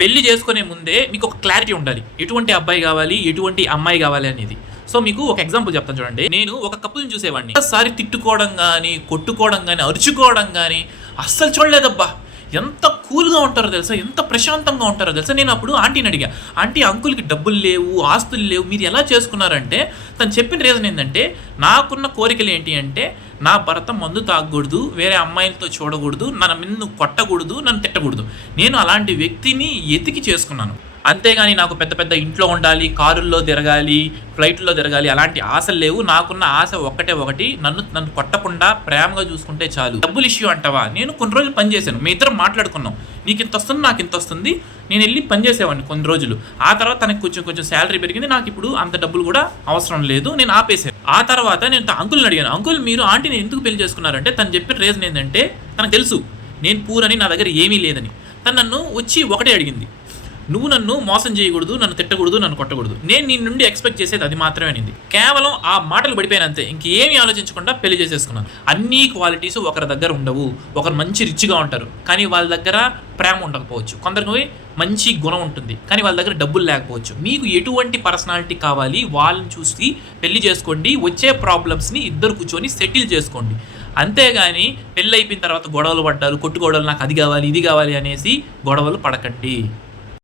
పెళ్లి చేసుకునే ముందే మీకు ఒక క్లారిటీ ఉండాలి. ఎటువంటి అబ్బాయి గావాలి, ఎటువంటి అమ్మాయి గావాలి అనేది. సో, మీకు ఒక ఎగ్జాంపుల్ చెప్తాను చూడండి. నేను ఒక కపుల్‌ని చూసేవాడిని. ఒక్కసారి తిట్టుకోవడం గాని, కొట్టుకోవడం గాని, అరుచుకోవడం గాని అస్సలు చూడలేదబ్బా! ఎంత కూల్‌గా ఉంటారో తెలుసా? ఎంత ప్రశాంతంగా ఉంటారో తెలుసా? నేను అప్పుడు ఆంటీని అడిగా. ఆంటీ అంకుల్‌కి డబ్బులు లేవు, ఆస్తులు లేవు. మీరు ఎలా చేసుకున్నారంటే తను చెప్పిన రీజన్ ఏందంటే, నాకున్న కోరికలు ఏంటి అంటే, నా భర్త మందు తాగకూడదు, వేరే అమ్మాయిలతో చూడకూడదు, నన్ను కొట్టకూడదు, నన్ను తిట్టకూడదు. నేను అలాంటి వ్యక్తిని ఎతికి చేసుకున్నాను. అంతేగాని నాకు పెద్ద పెద్ద ఇంట్లో ఉండాలి, కారుల్లో తిరగాలి, ఫ్లైట్‌లో తిరగాలి అలాంటి ఆశలు లేవు. నాకున్న ఆశ ఒక్కటే ఒకటి, నన్ను కొట్టకుండా ప్రేమగా చూసుకుంటే చాలు. డబ్బులు ఇష్యూ అంటావా? నేను కొన్ని రోజులు పని చేశాను. మీ ఇద్దరం మాట్లాడుకున్నాం. నీకింతొస్తుంది, నాకింతొస్తుంది. నేనెళ్ళి పని చేసేవాడిని కొన్ని రోజులు. ఆ తర్వాత తనకి కొంచెం సాలరీ పెరిగింది. నాకిప్పుడు అంత డబ్బులు కూడా అవసరం లేదు. నేను ఆపేసాను. ఆ తర్వాత నేను అంకుల్‌ని అడిగాను. అంకుల్ మీరు ఆంటీని ఎందుకు పెళ్లి చేసుకున్నారంటే తను చెప్పిన రీజన్ ఏందంటే తనకు తెలుసు నేను పూర్ అని, నా దగ్గర ఏమీ లేదని. తను నన్ను వచ్చి ఒకటే అడిగింది. నువ్వు నన్ను మోసం చేయకూడదు, నన్ను తిట్టకూడదు, నన్ను కొట్టకూడదు. నేను నీ నుండి ఎక్స్పెక్ట్ చేసేది అది మాత్రమే అనింది. కేవలం ఆ మాటలు పడిపోయానంతే. ఇంకేమీ ఆలోచించకుండా పెళ్లి చేసేసుకున్నాను. అన్ని క్వాలిటీస్ ఒకరి దగ్గర ఉండవు. ఒకరు మంచి రిచ్‌గా ఉంటారు, కానీ వాళ్ళ దగ్గర ప్రేమ ఉండకపోవచ్చు. కొందరికి మంచి గుణం ఉంటుంది, కానీ వాళ్ళ దగ్గర డబ్బులు లేకపోవచ్చు. మీకు ఎటువంటి పర్సనాలిటీ కావాలి వాళ్ళని చూసి పెళ్లి చేసుకోండి. వచ్చే ప్రాబ్లమ్స్‌ని ఇద్దరు కూర్చొని సెటిల్ చేసుకోండి. అంతేగాని పెళ్లి అయిపోయిన తర్వాత గొడవలు పడ్డాలు, కొట్టుకోవడాలు, నాకు అది కావాలి, ఇది కావాలి అనేసి గొడవలు పడకండి.